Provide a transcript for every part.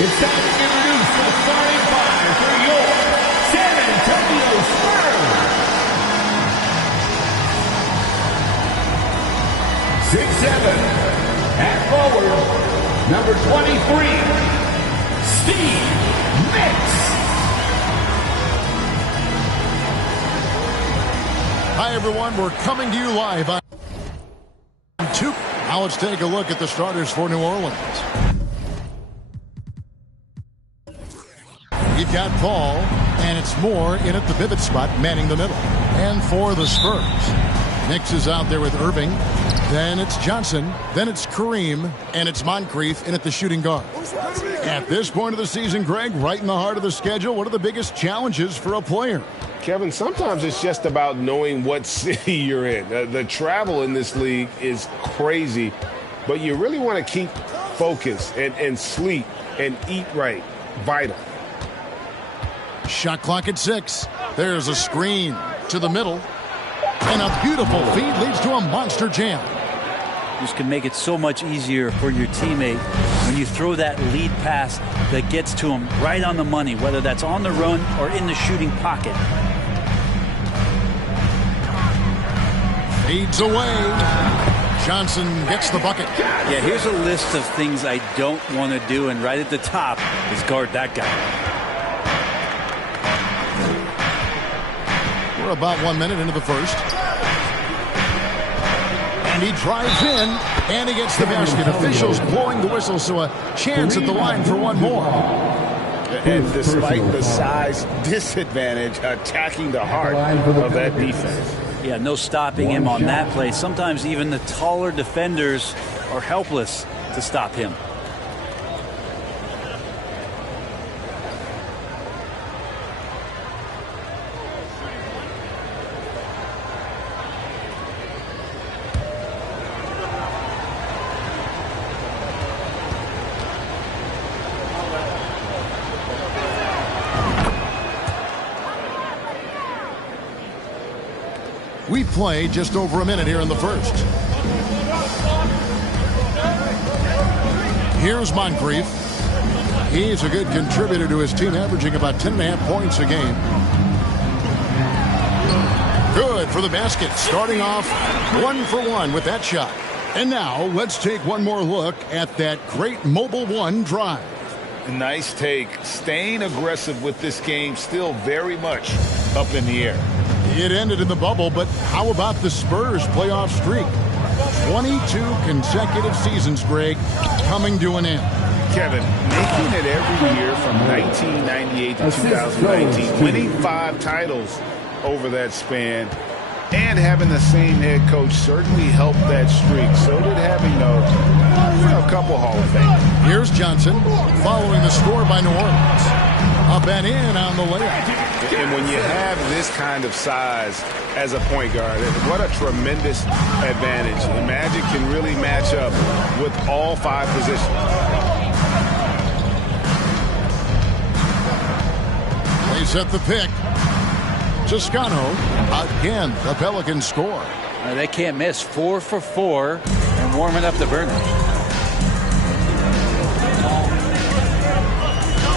It's time to introduce the starting five for your San Antonio Spurs. 6'7", at forward, number 23, Steve Mix. Hi, everyone. We're coming to you live on 2. Now let's take a look at the starters for New Orleans. You've got Paul, and it's Moore in at the pivot spot, manning the middle. And for the Spurs, Mix is out there with Irving. Then it's Johnson. Then it's Kareem. And it's Moncrief in at the shooting guard. At this point of the season, Greg, right in the heart of the schedule, what are the biggest challenges for a player? Kevin, sometimes it's just about knowing what city you're in. The travel in this league is crazy, but you really want to keep focus and sleep and eat right. Vital. Shot clock at 6. There's a screen to the middle. And a beautiful feed leads to a monster jam. This can make it so much easier for your teammate when you throw that lead pass that gets to him right on the money, whether that's on the run or in the shooting pocket. Fades away. Johnson gets the bucket. Yeah, here's a list of things I don't want to do, and right at the top is guard that guy. We're about 1 minute into the first. And he drives in, and he gets the basket. Officials blowing the whistle, so a chance at the line for one more. And despite the size disadvantage, attacking the heart of that defense. Yeah, no stopping him on that play. Sometimes even the taller defenders are helpless to stop him. We play just over a minute here in the first. Here's Moncrief. He's a good contributor to his team, averaging about 10.5 points a game. Good for the basket, starting off 1 for 1 with that shot. And now let's take one more look at that great Mobile One drive. Nice take. Staying aggressive with this game, still very much up in the air. It ended in the bubble, but how about the Spurs playoff streak? 22 consecutive seasons, Greg, coming to an end. Kevin, making it every year from 1998 to 2019, winning 5 titles over that span, and having the same head coach certainly helped that streak. So did having a couple Hall of Fame. Here's Johnson following the score by New Orleans. Up and in on the layup. And when you have this kind of size as a point guard, what a tremendous advantage. The Magic can really match up with all 5 positions. They set the pick. Toscano, again, the Pelicans score. They can't miss. 4 for 4 and warming up the burner.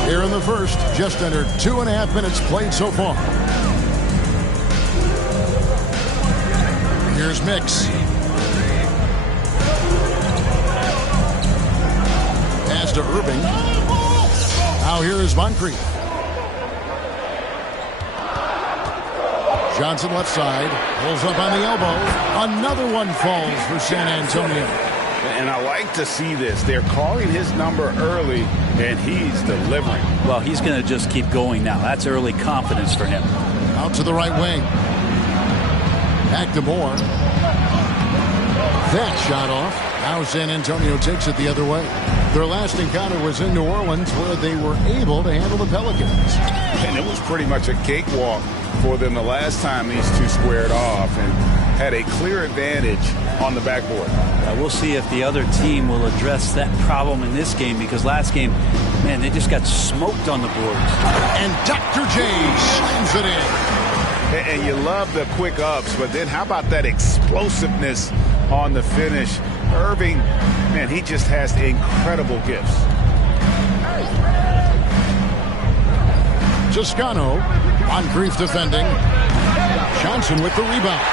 Here in the first, just under 2.5 minutes played so far. Here's Mix. Pass to Irving. Now here is Moncrief. Johnson left side. Pulls up on the elbow. Another one falls for San Antonio. And I like to see this. They're calling his number early, and he's delivering. Well, he's going to just keep going now. That's early confidence for him. Out to the right wing. Back to Moore. That shot off. Now San Antonio takes it the other way. Their last encounter was in New Orleans, where they were able to handle the Pelicans. And it was pretty much a cakewalk for them the last time these two squared off and had a clear advantage on the backboard. We'll see if the other team will address that problem in this game, because last game, man, they just got smoked on the boards. And Dr. J slams it in. And you love the quick ups, but then how about that explosiveness on the finish? Irving, man, he just has incredible gifts. Toscano. Moncrief defending. Johnson with the rebound.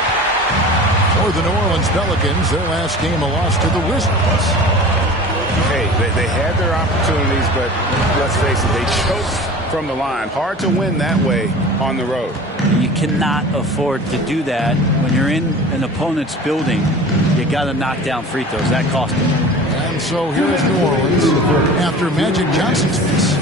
For the New Orleans Pelicans, their last game a loss to the Wizards. Hey, they had their opportunities, but let's face it, they choked from the line. Hard to win that way on the road. You cannot afford to do that when you're in an opponent's building. You got to knock down free throws. That cost them. And so here is New Orleans after Magic Johnson's miss.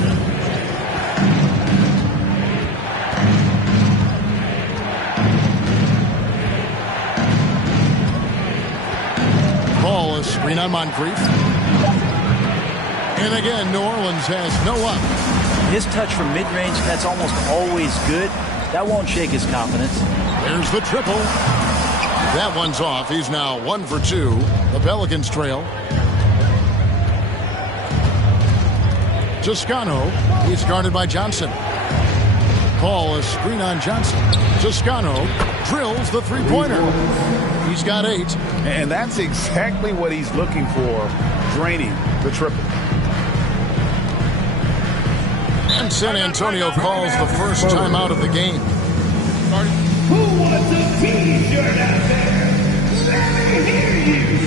Ball, a screen on Moncrief. And again, New Orleans has no up. His touch from mid-range, that's almost always good. That won't shake his confidence. There's the triple. That one's off. He's now 1 for 2. The Pelicans trail. Toscano. He's guarded by Johnson. Ball, a screen on Johnson. Toscano drills the three-pointer. He's got 8. And that's exactly what he's looking for, draining the triple. And San Antonio calls the first timeout of the game. Who wants a T-shirt out there? Let me hear you.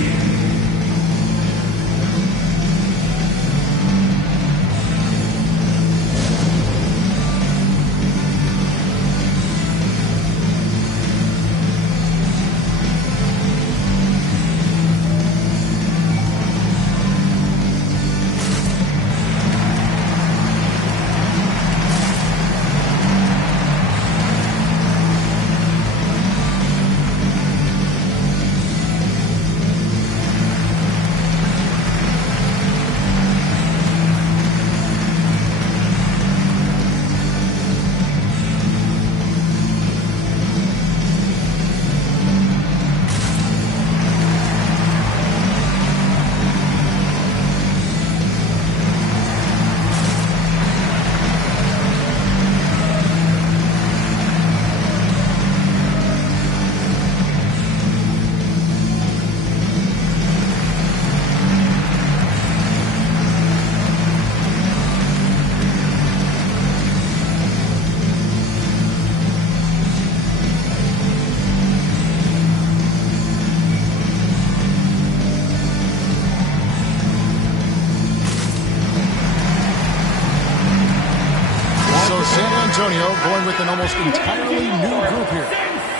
Antonio going with an almost entirely new group here.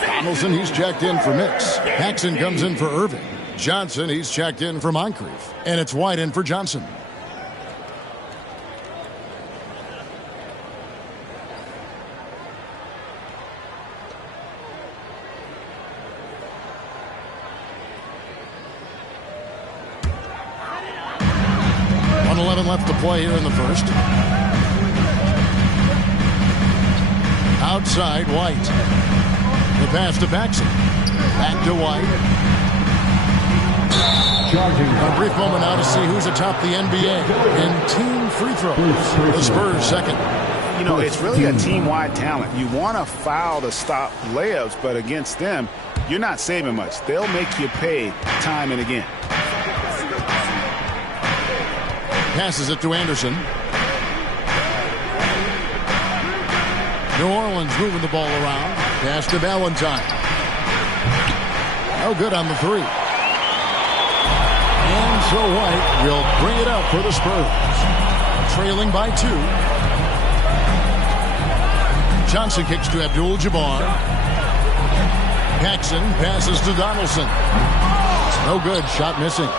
Donaldson, he's checked in for Mix. Paxson comes in for Irving. Johnson, he's checked in for Moncrief. And it's White in for Johnson. Left to play here in the first. Outside, White. The pass to Paxson. Back to White. A brief moment now to see who's atop the NBA in team free throws. The Spurs second. You know, it's really a team-wide talent. You want to foul to stop layups, but against them, you're not saving much. They'll make you pay time and again. Passes it to Anderson. New Orleans moving the ball around. Pass to Valentine. No good on the three. And so White will bring it up for the Spurs. Trailing by 2. Johnson kicks to Abdul-Jabbar. Paxson passes to Donaldson. No good. Shot missing.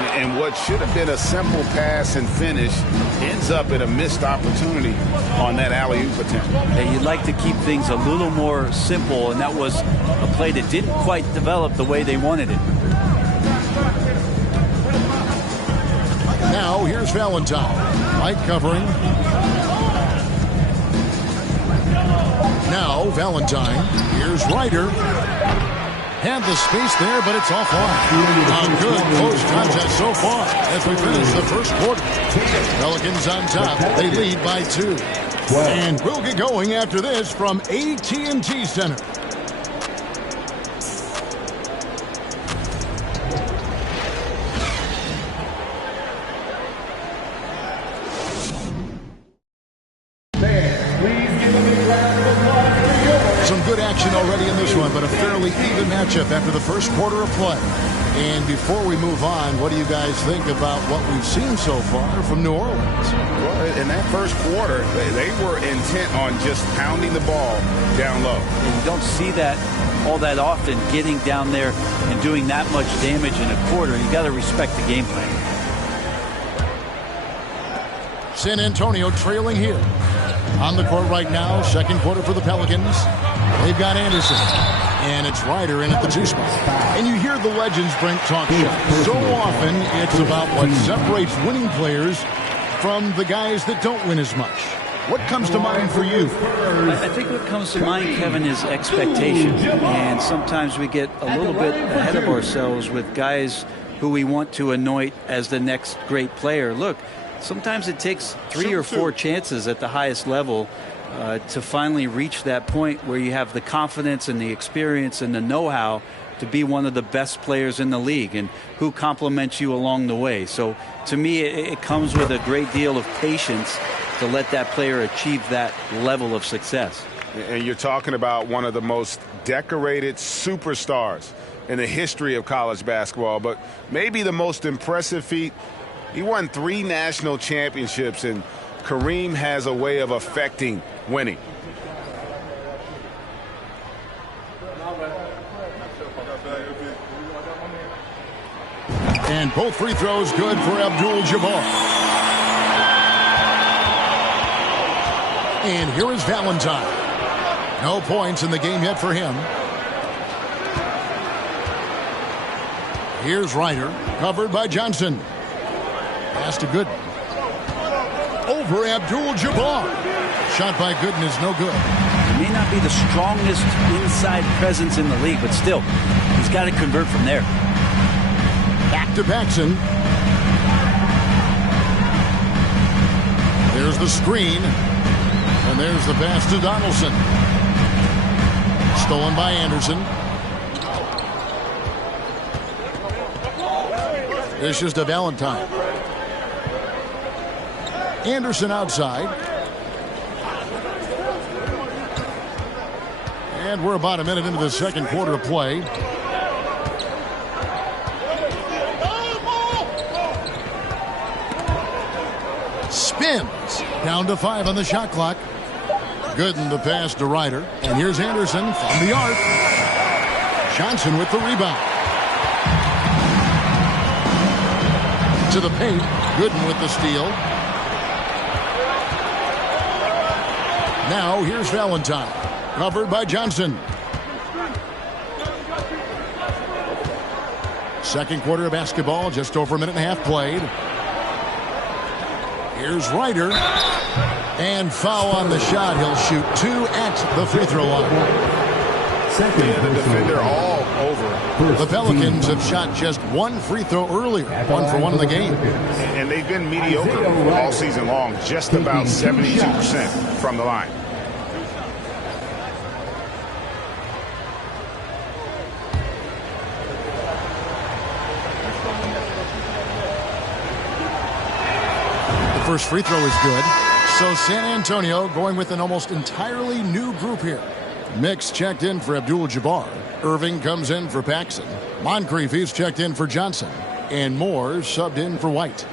And what should have been a simple pass and finish ends up in a missed opportunity on that alley-oop attempt. Yeah, you'd like to keep things a little more simple, and that was a play that didn't quite develop the way they wanted it. Now here's Valentine. White covering. Now Valentine. Here's Ryder. Had the space there, but it's offline. A good close contest so far as we finish the first quarter. Pelicans on top. They lead by 2. And we'll get going after this from AT&T Center. matchup after the first quarter of play. And before we move on, what do you guys think about what we've seen so far from New Orleans? Well, in that first quarter, they were intent on just pounding the ball down low. And you don't see that all that often, getting down there and doing that much damage in a quarter. You got to respect the game plan. San Antonio trailing here. On the court right now, second quarter for the Pelicans. They've got Anderson. And it's Ryder in at the 2 spot. And you hear the Legends, Brent, talk shop. So often it's about what separates winning players from the guys that don't win as much. What comes to mind for you? I think what comes to mind, Kevin, is expectation. And sometimes we get a little bit ahead of ourselves with guys who we want to anoint as the next great player. Look, sometimes it takes 3 or 4 chances at the highest level to finally reach that point where you have the confidence and the experience and the know-how to be one of the best players in the league, and who compliments you along the way. So to me, it comes with a great deal of patience to let that player achieve that level of success. And you're talking about one of the most decorated superstars in the history of college basketball, but maybe the most impressive feat. He won 3 national championships, and Kareem has a way of affecting winning. And both free throws good for Abdul-Jabbar. And here is Valentine. No points in the game yet for him. Here's Ryder, covered by Johnson. Pass to Gooden. Over Abdul-Jabbar. Shot by Gooden is no good. He may not be the strongest inside presence in the league, but still, he's got to convert from there. Back to Paxson. There's the screen. And there's the pass to Donaldson. Stolen by Anderson. This is to Valentine. Anderson outside. And we're about a minute into the second quarter of play. Spins. Down to 5 on the shot clock. Gooden the pass to Ryder. And here's Anderson from the arc. Johnson with the rebound. To the paint. Gooden with the steal. Now here's Valentine. Covered by Johnson. Second quarter of basketball. Just over a minute and a half played. Here's Ryder. And foul on the shot. He'll shoot 2 at the free throw line. And the defender all over. The Pelicans have shot just 1 free throw earlier. 1 for 1 in the game. And they've been mediocre all season long. Just about 72% from the line. The first free throw is good. So San Antonio going with an almost entirely new group here. Mix checked in for Abdul-Jabbar. Irving comes in for Paxson. Moncrief, he's checked in for Johnson. And Moore subbed in for White.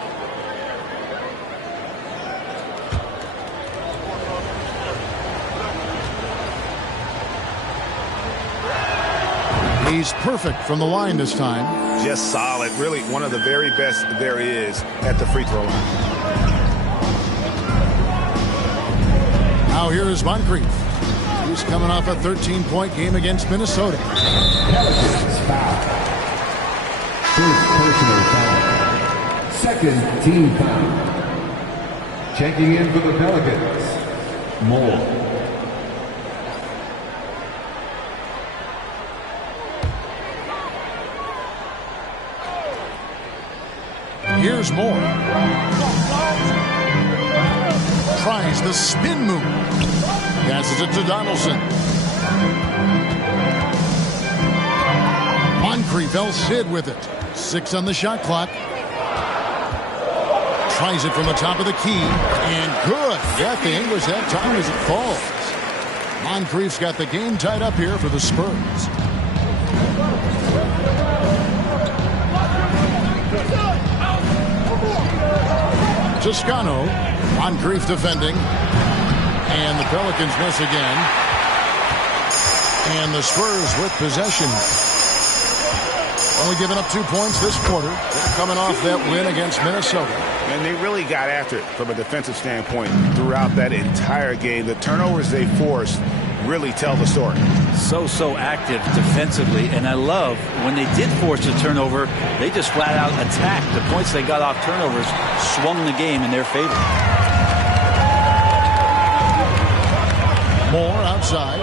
He's perfect from the line this time. Just solid. Really one of the very best there is at the free throw line. Now here is Moncrief. He's coming off a 13-point game against Minnesota. Pelicans foul. First personal foul. Second team foul. Checking in for the Pelicans, Moore. Here's Moore. Tries the spin move. Passes it to Donaldson. Moncrief El-Cid with it. 6 on the shot clock. Tries it from the top of the key. And good. Got the English that time as it falls. Moncrief's got the game tied up here for the Spurs. Toscano. Moncrief defending. And the Pelicans miss again. And the Spurs with possession. Only giving up 2 points this quarter. They're coming off that win against Minnesota. And they really got after it from a defensive standpoint throughout that entire game. The turnovers they forced really tell the story. So active defensively, and I love when they did force a turnover, they just flat out attacked. The points they got off turnovers swung the game in their favor. Moore outside.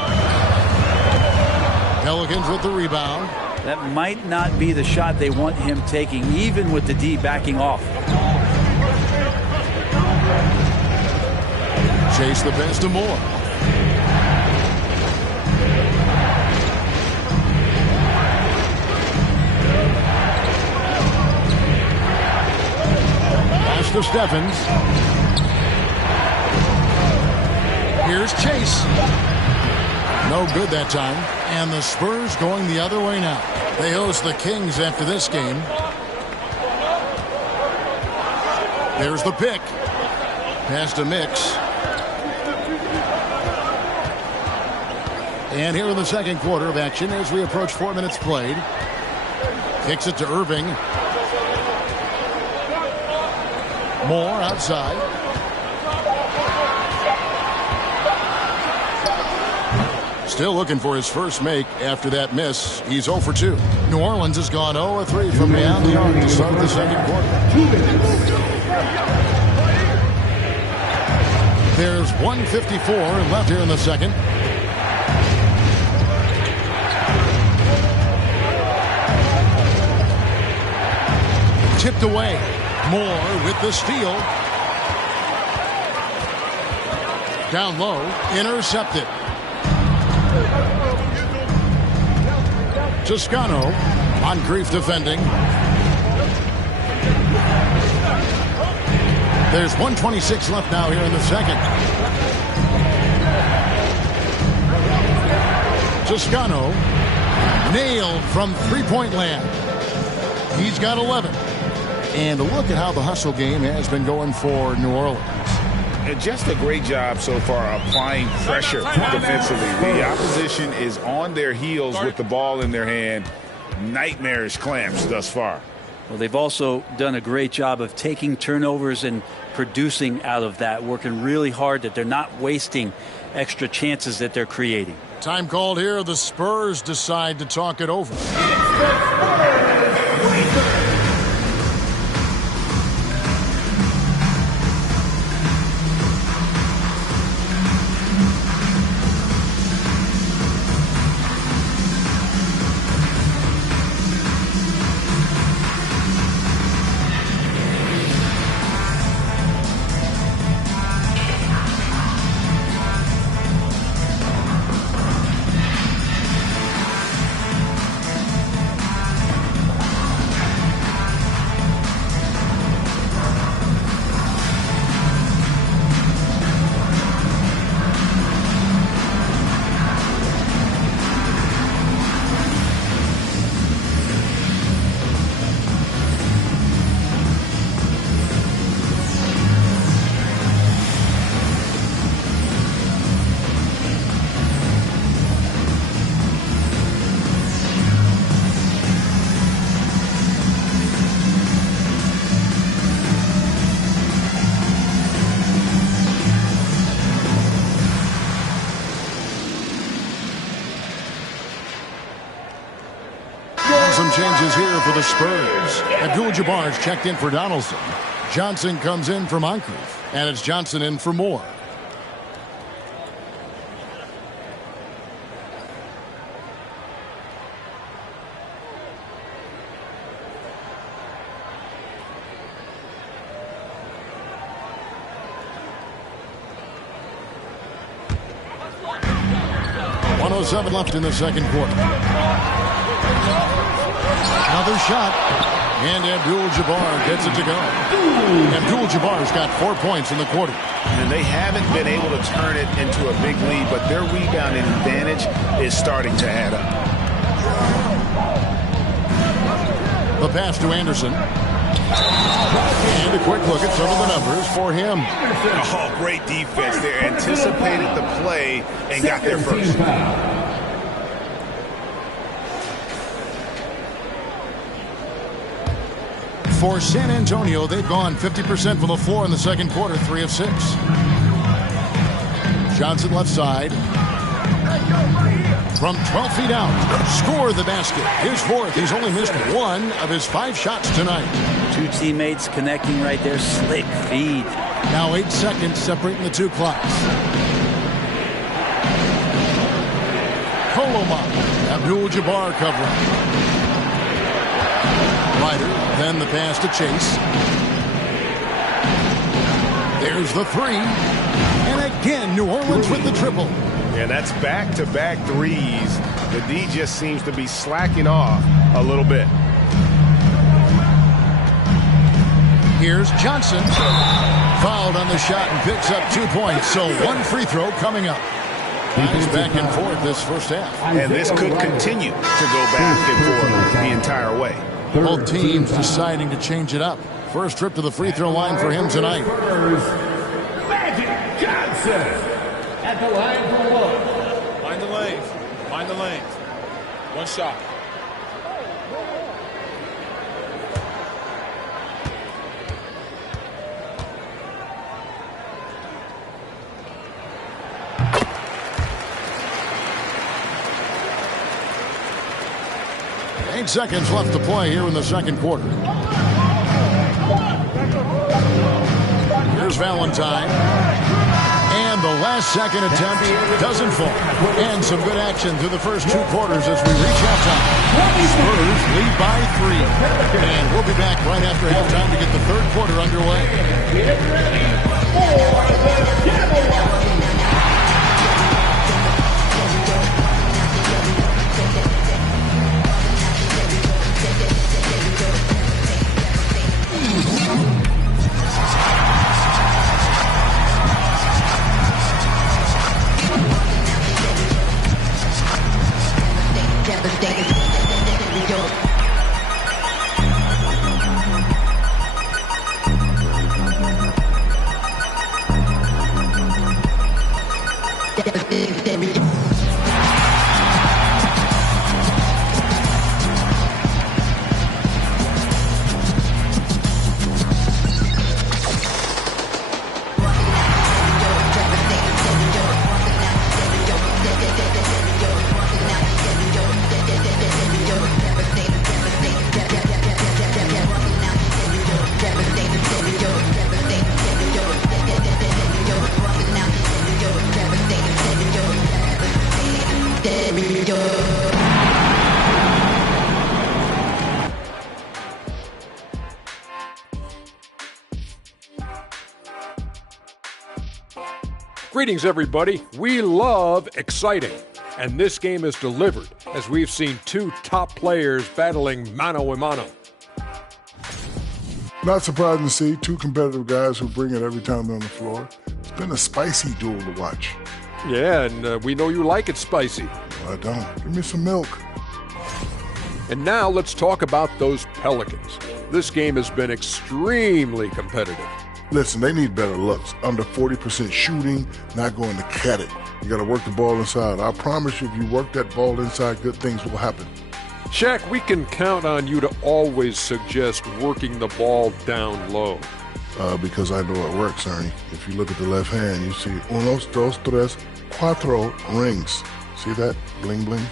Pelicans with the rebound. That might not be the shot they want him taking, even with the D backing off. Chase the pass to Moore. Pass to Stephens. Here's Chase. No good that time. And the Spurs going the other way now. They host the Kings after this game. There's the pick. Pass to Mix. And here in the second quarter of action as we approach 4 minutes played. Kicks it to Irving. Moore outside. Still looking for his first make after that miss. He's 0 for 2. New Orleans has gone 0 for 3 from beyond the arc to start the second quarter. There's 1:54 left here in the second. Tipped away. Moore with the steal. Down low. Intercepted. Toscano. Moncrief defending. There's 1:26 left now here in the second. Toscano. Nailed from three-point land. He's got 11. And look at how the hustle game has been going for New Orleans. And just a great job so far applying pressure defensively. The opposition is on their heels with the ball in their hand. Nightmarish clamps thus far. Well, they've also done a great job of taking turnovers and producing out of that, working really hard that they're not wasting extra chances that they're creating. Time called here. The Spurs decide to talk it over. Some changes here for the Spurs. Abdul-Jabbar's checked in for Donaldson. Johnson comes in for Moncrief. And it's Johnson in for Moore. .107 left in the second quarter. Another shot, and Abdul-Jabbar gets it to go. Abdul-Jabbar's got 4 points in the quarter. And they haven't been able to turn it into a big lead, but their rebounding advantage is starting to add up. The pass to Anderson. And a quick look at some of the numbers for him. Oh, great defense there. Anticipated the play and got there first. For San Antonio, they've gone 50% from the floor in the second quarter, 3 of 6. Johnson left side. From 12 feet out, score the basket. His 4th. He's only missed 1 of his 5 shots tonight. 2 teammates connecting right there. Slick feed. Now 8 seconds separating the 2 clocks. Colomar. Abdul-Jabbar covering. Ryder, then the pass to Chase. There's the 3. And again, New Orleans with the triple. Yeah, that's back-to-back threes. The D just seems to be slacking off a little bit. Here's Johnson. Fouled on the shot and picks up 2 points. So 1 free throw coming up. Guys back and forth this first half. And this could continue to go back and forth the entire way. Both teams deciding to change it up. First trip to the free throw line for him tonight. Magic Johnson at the line for 1. Find the lanes. Find the lanes. 1 shot. Eight seconds left to play here in the second quarter. Here's Valentine. And the last-second attempt doesn't fall. And some good action through the first 2 quarters as we reach halftime. Spurs lead by 3. And we'll be back right after halftime to get the third quarter underway. Get ready for the Devils. Greetings, everybody. We love exciting, and this game is delivered as we've seen 2 top players battling mano a mano. Not surprising to see 2 competitive guys who bring it every time they're on the floor. It's been a spicy duel to watch. Yeah, and we know you like it spicy. No, I don't. Give me some milk. And now let's talk about those Pelicans. This game has been extremely competitive. Listen, they need better looks. Under 40% shooting, not going to cut it. You got to work the ball inside. I promise you, if you work that ball inside, good things will happen. Shaq, we can count on you to always suggest working the ball down low. Because I know it works, Ernie. If you look at the left hand, you see unos, dos, tres, cuatro rings. See that? Bling, bling.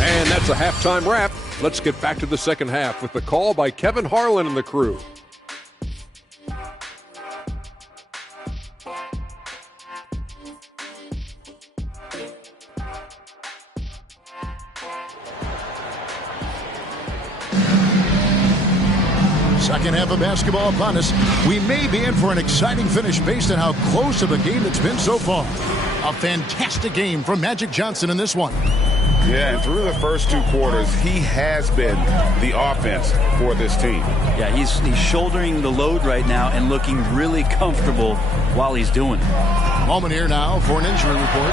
And that's a halftime wrap. Let's get back to the second half with the call by Kevin Harlan and the crew. Second half of basketball upon us. We may be in for an exciting finish based on how close of a game it's been so far. A fantastic game from Magic Johnson in this one. Yeah, and through the first 2 quarters, he has been the offense for this team. Yeah, he's shouldering the load right now and looking really comfortable while he's doing it. Moment here now for an injury report.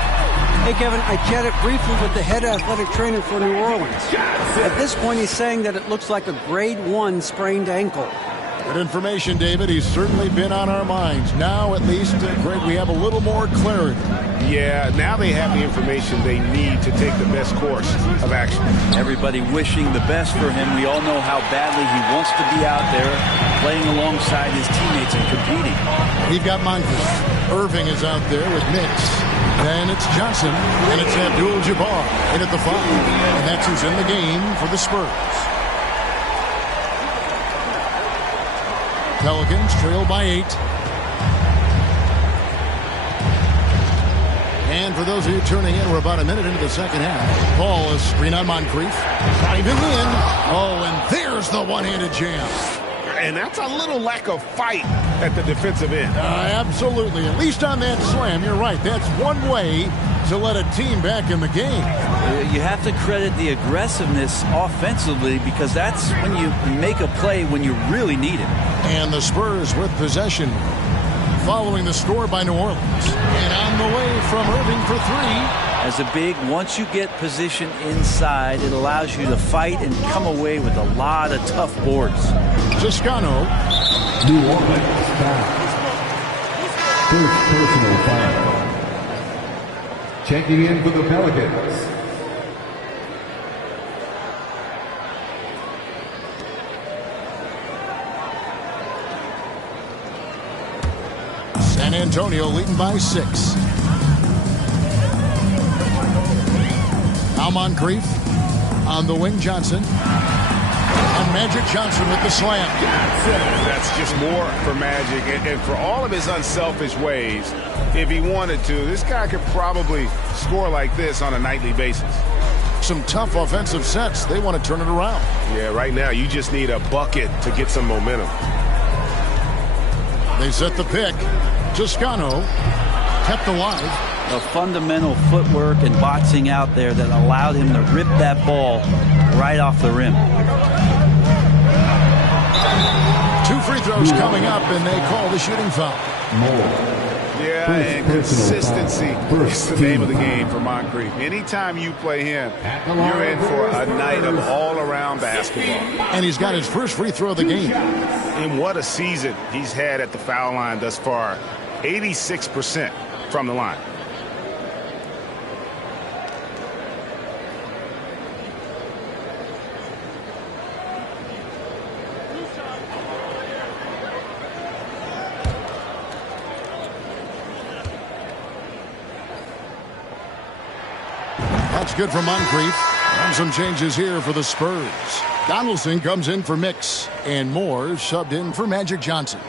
Hey, Kevin, I chatted briefly with the head athletic trainer for New Orleans. At this point, he's saying that it looks like a grade 1 sprained ankle. Good information, David. He's certainly been on our minds. Now, at least, Greg, we have a little more clarity. Yeah, now they have the information they need to take the best course of action. Everybody wishing the best for him. We all know how badly he wants to be out there playing alongside his teammates and competing. We've got Moncrief. Irving is out there with Nix. Then it's Johnson, and it's Abdul-Jabbar in at the 5. And that's who's in the game for the Spurs. Pelicans trail by 8. And for those of you tuning in, we're about a minute into the second half. Ball is screen on Moncrief. Driving in. Oh, and there's the one-handed jam. And that's a little lack of fight at the defensive end. Absolutely. At least on that slam, you're right. That's one way to let a team back in the game. You have to credit the aggressiveness offensively because that's when you make a play when you really need it. And the Spurs with possession following the score by New Orleans. And on the way from Irving for 3. As a big, once you get position inside, it allows you to fight and come away with a lot of tough boards. Toscano. New Orleans foul. First personal foul. Checking in for the Pelicans. San Antonio leading by 6. Now Moncrief on the wing. Johnson. And Magic Johnson with the slam. That's just more for Magic. And for all of his unselfish ways, if he wanted to, this guy could probably score like this on a nightly basis. Some tough offensive sets. They want to turn it around. Yeah, right now you just need a bucket to get some momentum. They set the pick. Toscano kept alive. The fundamental footwork and boxing out there that allowed him to rip that ball right off the rim. 2 free throws coming up, and they call the shooting foul. Yeah, and consistency is the name of the game for Moncrief. Anytime you play him, you're in for a night of all-around basketball. And he's got his first free throw of the game. And what a season he's had at the foul line thus far. 86% from the line. That's good for Moncrief. And some changes here for the Spurs. Donaldson comes in for Mix, and Moore subbed in for Magic Johnson.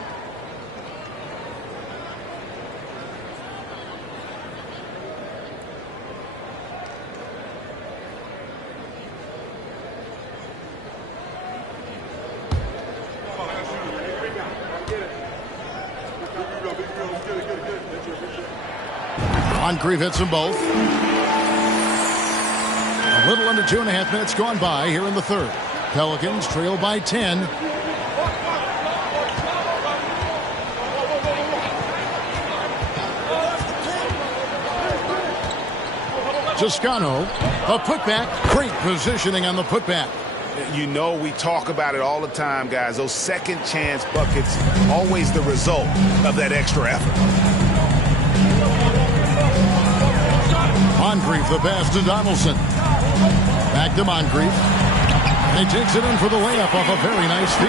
Moncrief hits them both. A little under 2.5 minutes gone by here in the third. Pelicans trail by 10. Toscano, a putback. Great positioning on the putback. You know, we talk about it all the time, guys. Those second chance buckets, always the result of that extra effort. Moncrief, the pass to Donaldson. Back to Moncrief. And he takes it in for the layup off a very nice feed.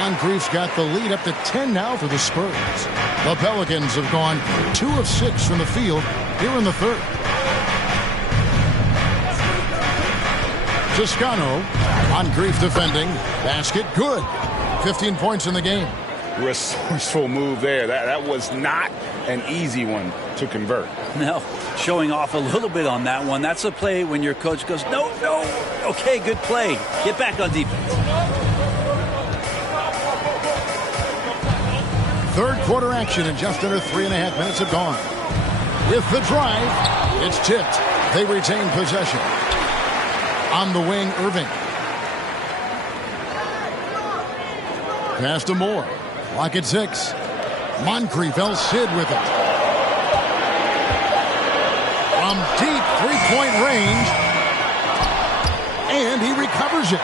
Moncrief's got the lead up to 10 now for the Spurs. The Pelicans have gone 2 of 6 from the field here in the third. Toscano, Moncrief defending. Basket good. 15 points in the game. Resourceful move there. That was not an easy one to convert. No, showing off a little bit on that one. That's a play when your coach goes, no, no. Okay, good play. Get back on defense. Third quarter action and just under 3.5 minutes have gone. With the drive, it's tipped. They retain possession. On the wing, Irving. Pass to Moore. Clock at 6. Moncrief, El Cid with it. from deep three-point range. And he recovers it.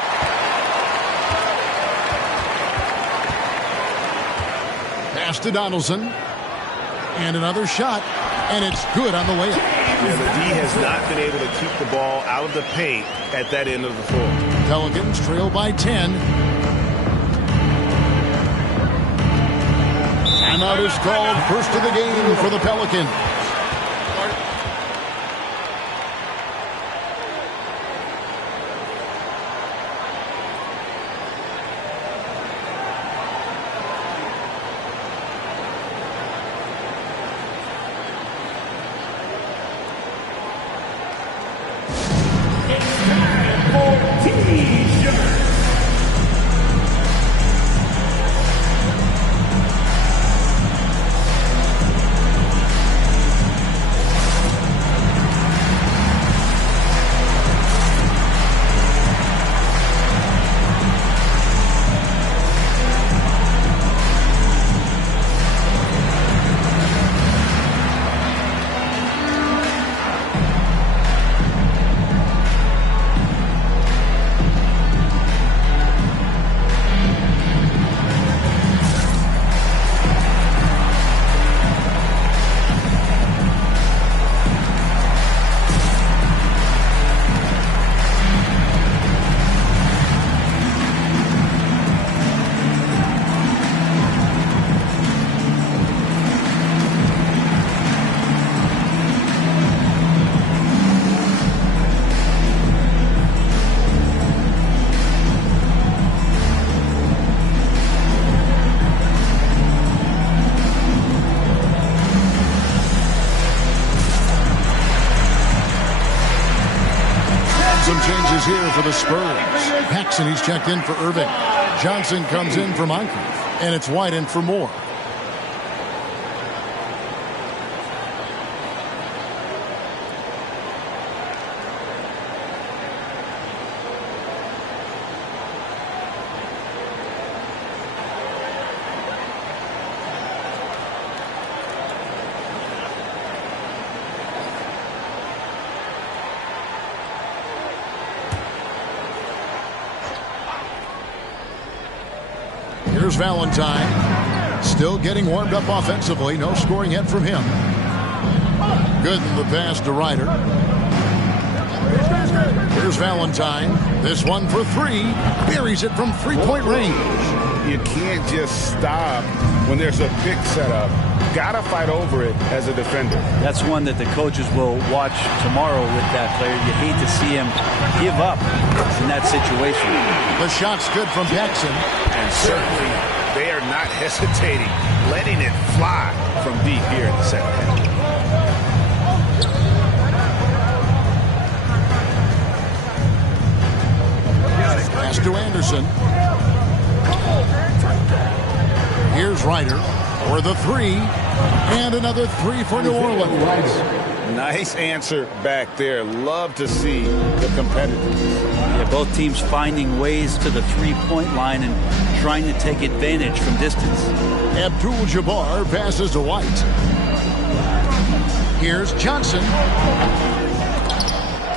Pass to Donaldson. And another shot. And it's good on the way up. Yeah, the D has not been able to keep the ball out of the paint at that end of the floor. Pelicans trail by 10. Timeout is called. First of the game for the Pelicans. Some changes here for the Spurs. Paxson, he's checked in for Irving. Johnson comes in for Moncrief. And it's White in for Moore. Here's Valentine. Still getting warmed up offensively. No scoring yet from him. Good in the pass to Ryder. Here's Valentine. This one for three. Buries it from three-point range. You can't just stop when there's a pick set up. Gotta fight over it as a defender. That's one that the coaches will watch tomorrow with that player. You hate to see him give up in that situation. The shot's good from Paxson. And certainly they are not hesitating, letting it fly from deep here in the second half. Pass to Anderson. Here's Ryder for the three. And another three for New Orleans. Nice answer back there. Love to see the competitors. Yeah, both teams finding ways to the three-point line and trying to take advantage from distance. Abdul-Jabbar passes to White. Here's Johnson.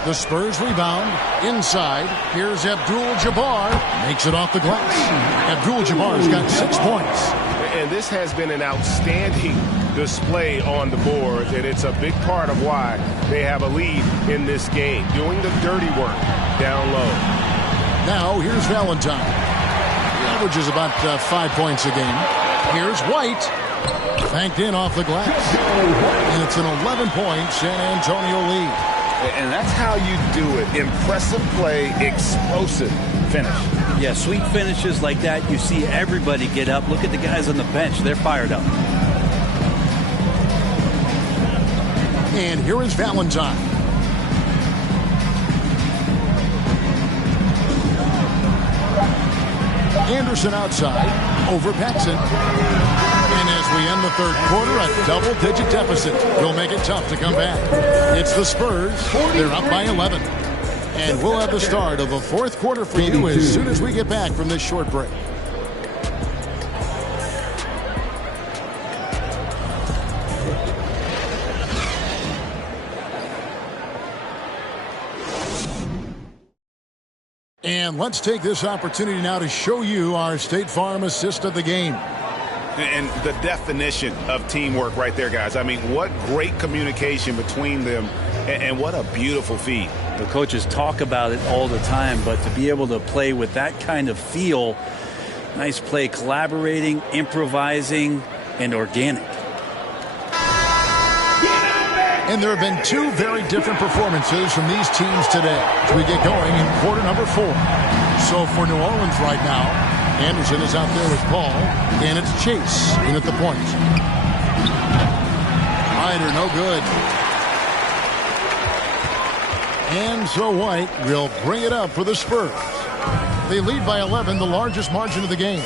The Spurs rebound inside. Here's Abdul-Jabbar. Makes it off the glass. Abdul-Jabbar's got 6 points. And this has been an outstanding display on the board, and it's a big part of why they have a lead in this game, doing the dirty work down low. Now here's Valentine. He averages about 5 points a game. Here's White. Banked in off the glass. And it's an 11-point San Antonio lead. And that's how you do it. Impressive play, explosive finish. Yeah, sweet finishes like that, you see everybody get up. Look at the guys on the bench. They're fired up. And here is Valentine. Anderson outside. Over Paxson. And as we end the third quarter, a double-digit deficit will make it tough to come back. It's the Spurs. They're up by 11. And we'll have the start of the fourth quarter for you as soon as we get back from this short break. And let's take this opportunity now to show you our State Farm assist of the game. And the definition of teamwork right there, guys. I mean, what great communication between them, and what a beautiful feed. The coaches talk about it all the time, but to be able to play with that kind of feel, nice play, collaborating, improvising, and organic. And there have been two very different performances from these teams today as we get going in quarter number 4. So for New Orleans right now, Anderson is out there with Paul, and it's Chase in at the point. Ryder, no good. And so White will bring it up for the Spurs. They lead by 11, the largest margin of the game.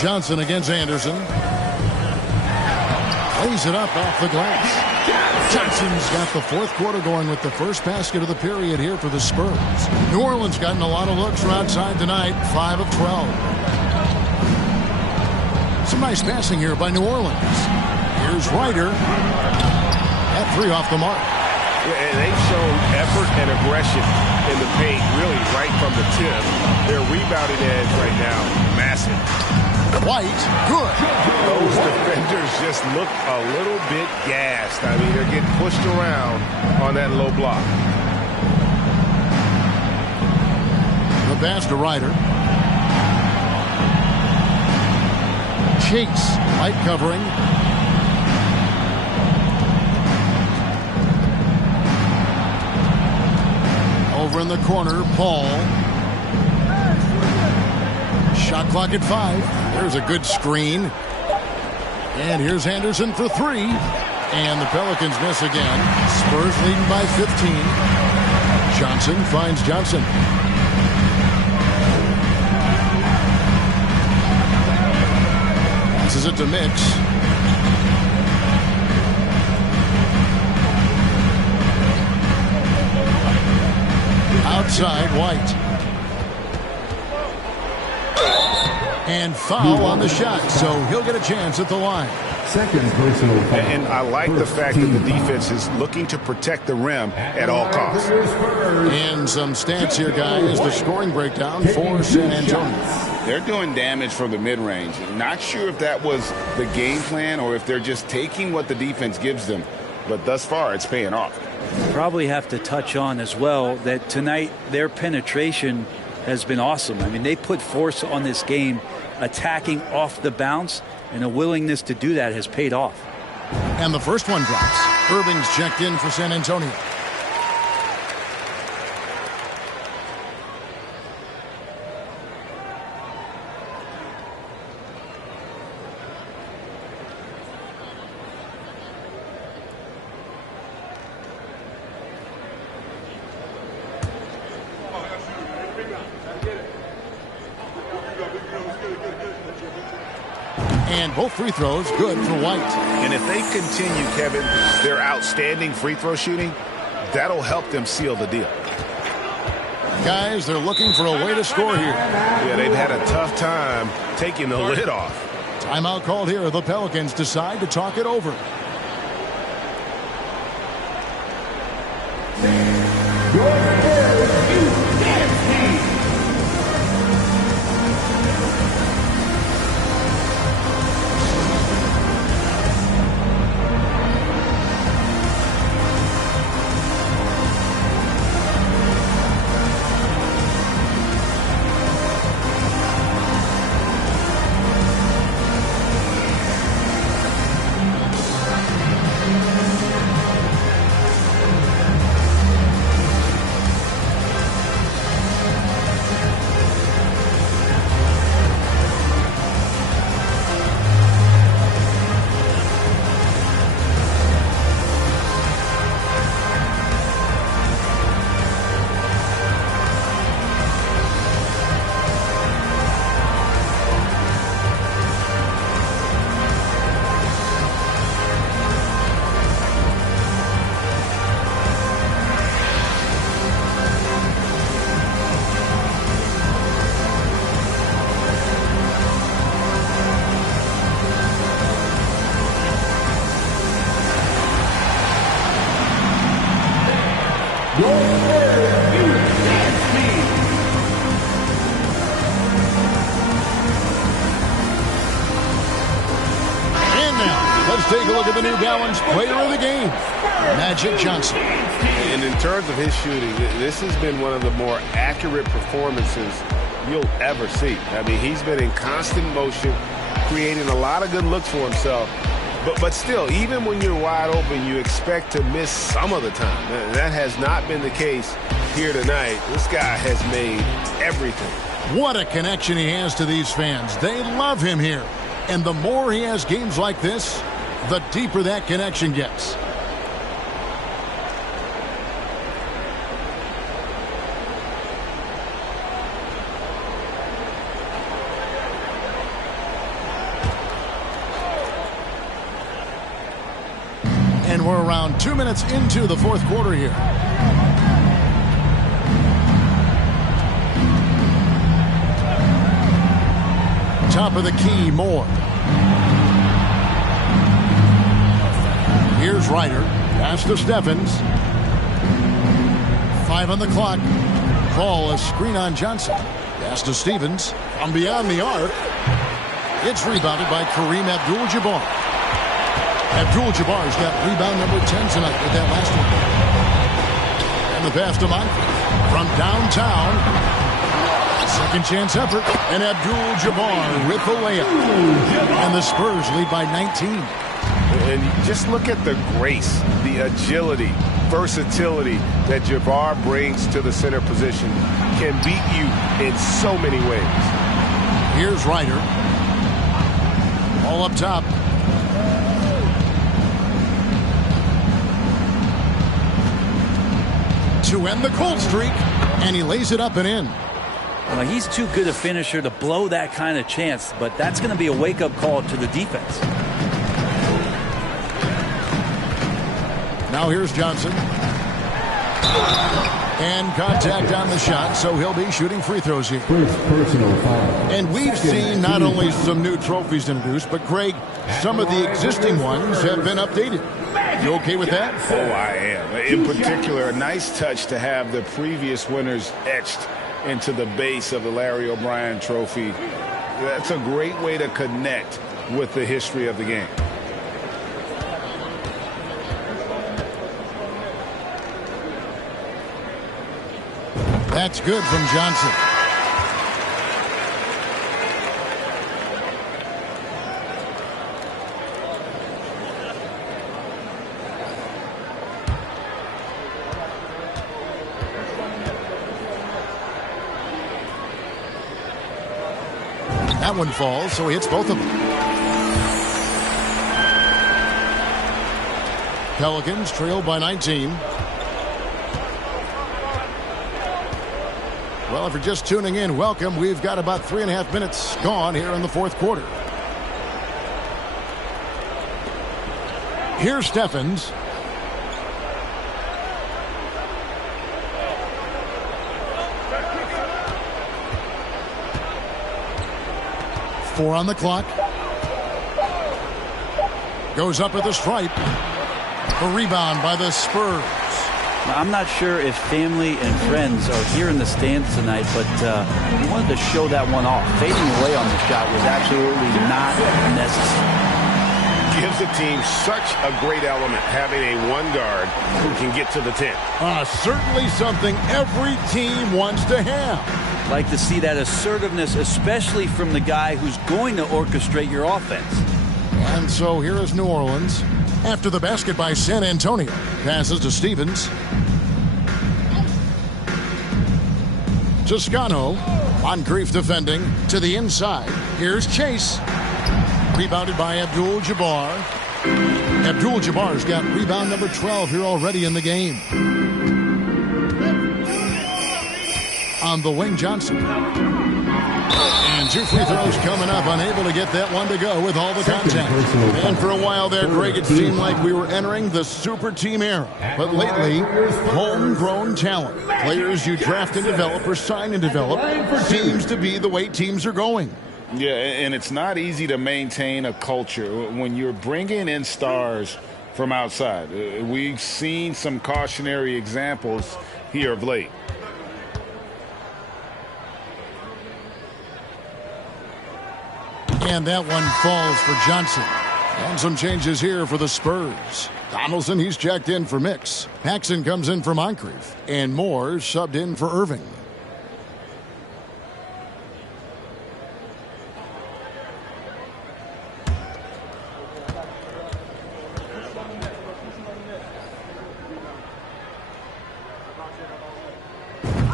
Johnson against Anderson. Lays it up off the glass. Johnson's got the fourth quarter going with the first basket of the period here for the Spurs. New Orleans gotten a lot of looks from outside tonight, 5 of 12. Some nice passing here by New Orleans. Here's Ryder. That 3 off the mark. Yeah, and they've shown effort and aggression in the paint really right from the tip. Their rebounding edge right now, massive. White, good. Those defenders just look a little bit gassed. I mean, they're getting pushed around on that low block. The pass to Ryder. Chase, White covering. Over in the corner, Paul. Shot clock at 5. There's a good screen. And here's Anderson for 3. And the Pelicans miss again. Spurs leading by 15. Johnson finds Johnson. Passes it to Mix. Outside, White. And foul on the shot, so he'll get a chance at the line. Second personal foul. And I like the fact that the defense is looking to protect the rim at all costs. And some stats here, guys. The scoring breakdown for San Antonio. They're doing damage from the mid-range. Not sure if that was the game plan or if they're just taking what the defense gives them. But thus far, it's paying off. Probably have to touch on as well that tonight their penetration has been awesome. I mean, they put force on this game, attacking off the bounce, and a willingness to do that has paid off. And the first one drops. Irving's checked in for San Antonio. And both free throws good for White. And if they continue, Kevin, their outstanding free throw shooting, that'll help them seal the deal. Guys, they're looking for a way to score here. Yeah, they've had a tough time taking the lid off. Timeout called here. The Pelicans decide to talk it over. And now, let's take a look at the New Balance player of the game, Magic Johnson. And in terms of his shooting, this has been one of the more accurate performances you'll ever see. I mean, he's been in constant motion, creating a lot of good looks for himself. But still, even when you're wide open, you expect to miss some of the time. That has not been the case here tonight. This guy has made everything. What a connection he has to these fans. They love him here. And the more he has games like this, the deeper that connection gets. And we're around 2 minutes into the fourth quarter here. Top of the key, Moore. Here's Ryder. Pass to Steffens. 5 on the clock. Ball, a screen on Johnson. Pass to Stevens. From beyond the arc. It's rebounded by Kareem Abdul-Jabbar. Abdul-Jabbar's got rebound number 10 tonight with that last one. And the pass to Moncrief from downtown. Second chance effort. And Abdul-Jabbar with the layup. And the Spurs lead by 19. And just look at the grace, the agility, versatility that Jabbar brings to the center position. Can beat you in so many ways. Here's Ryder. All up top. To end the cold streak, and he lays it up and in. Well, he's too good a finisher to blow that kind of chance, but that's going to be a wake-up call to the defense. Now here's Johnson. And contact on the shot, so he'll be shooting free throws here. First personal foul. And we've seen not only some new trophies introduced, but Greg, some of the existing ones have been updated. You okay with that? Oh, I am. In particular, a nice touch to have the previous winners etched into the base of the Larry O'Brien trophy. That's a great way to connect with the history of the game. That's good from Johnson. That one falls, so he hits both of them. Pelicans trail by 19. Well, if you're just tuning in, welcome. We've got about 3.5 minutes gone here in the fourth quarter. Here's Steffens. Four on the clock. Goes up at the stripe. A rebound by the Spurs. Now, I'm not sure if family and friends are here in the stands tonight, but he wanted to show that one off. Fading away on the shot was absolutely not necessary. Gives the team such a great element, having a one guard who can get to the 10. Certainly something every team wants to have. Like to see that assertiveness, especially from the guy who's going to orchestrate your offense. And so here is New Orleans. After the basket by San Antonio. Passes to Stevens. Toscano. Moncrief defending to the inside. Here's Chase. Rebounded by Abdul-Jabbar. Abdul-Jabbar's got rebound number 12 here already in the game. On the wing, Johnson. And two free throws coming up. Unable to get that one to go with all the contact. And for a while there, Greg, it seemed like we were entering the super team era. But lately, homegrown talent, players you draft and develop or sign and develop, seems to be the way teams are going. Yeah, and it's not easy to maintain a culture when you're bringing in stars from outside. We've seen some cautionary examples here of late. And that one falls for Johnson. And some changes here for the Spurs. Donaldson, he's checked in for Mix. Paxson comes in for Moncrief. And Moore subbed in for Irving.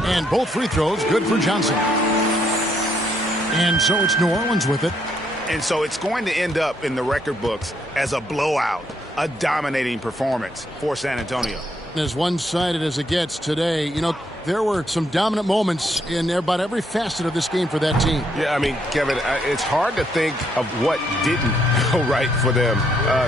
And both free throws good for Johnson. And so it's New Orleans with it. And so it's going to end up in the record books as a blowout, a dominating performance for San Antonio. As one-sided as it gets today, you know, there were some dominant moments in about every facet of this game for that team. Yeah, I mean, Kevin, it's hard to think of what didn't go right for them.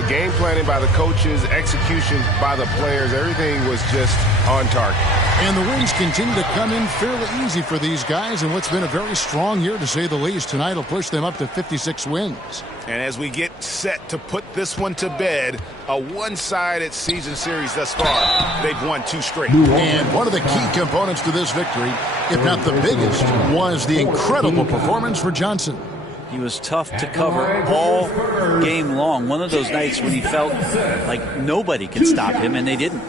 Game planning by the coaches, execution by the players, everything was just on target. And the wins continue to come in fairly easy for these guys in what's been a very strong year, to say the least. Tonight will push them up to 56 wins. And as we get set to put this one to bed, a one-sided season series thus far, they've won 2 straight. And one of the key components to this victory, if not the biggest, was the incredible performance for Johnson. He was tough to cover all game long. One of those nights when he felt like nobody could stop him, and they didn't.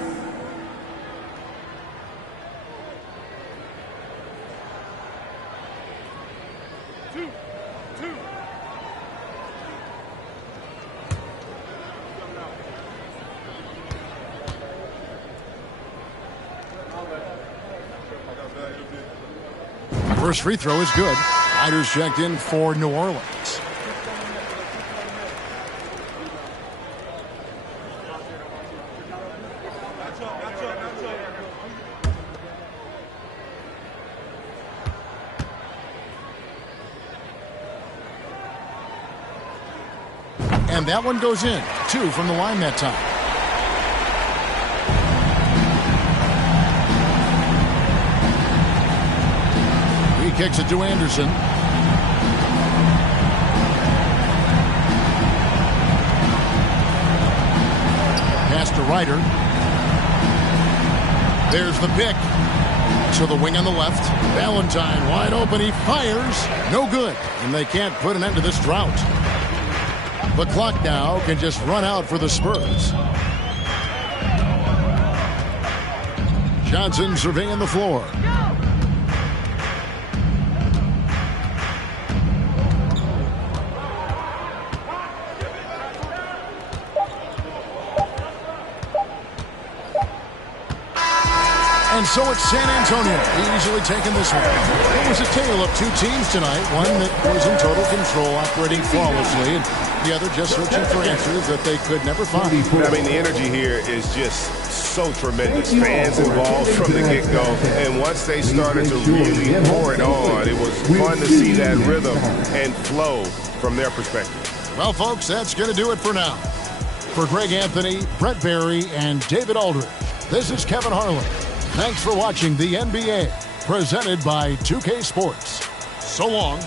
First free throw is good. Riders checked in for New Orleans. And that one goes in. 2 from the line that time. He kicks it to Anderson. Pass to Ryder. There's the pick. To the wing on the left. Valentine wide open. He fires. No good. And they can't put an end to this drought. The clock now can just run out for the Spurs. Johnson surveying the floor. And so it's San Antonio easily taking this one. It was a tale of 2 teams tonight. One that was in total control, operating flawlessly, and the other just searching for answers that they could never find. I mean, the energy here is just so tremendous. Fans involved from the get-go. And once they started to really pour it on, it was fun to see that rhythm and flow from their perspective. Well, folks, that's going to do it for now. For Greg Anthony, Brett Barry, and David Aldridge, this is Kevin Harlan. Thanks for watching the NBA, presented by 2K Sports. So long.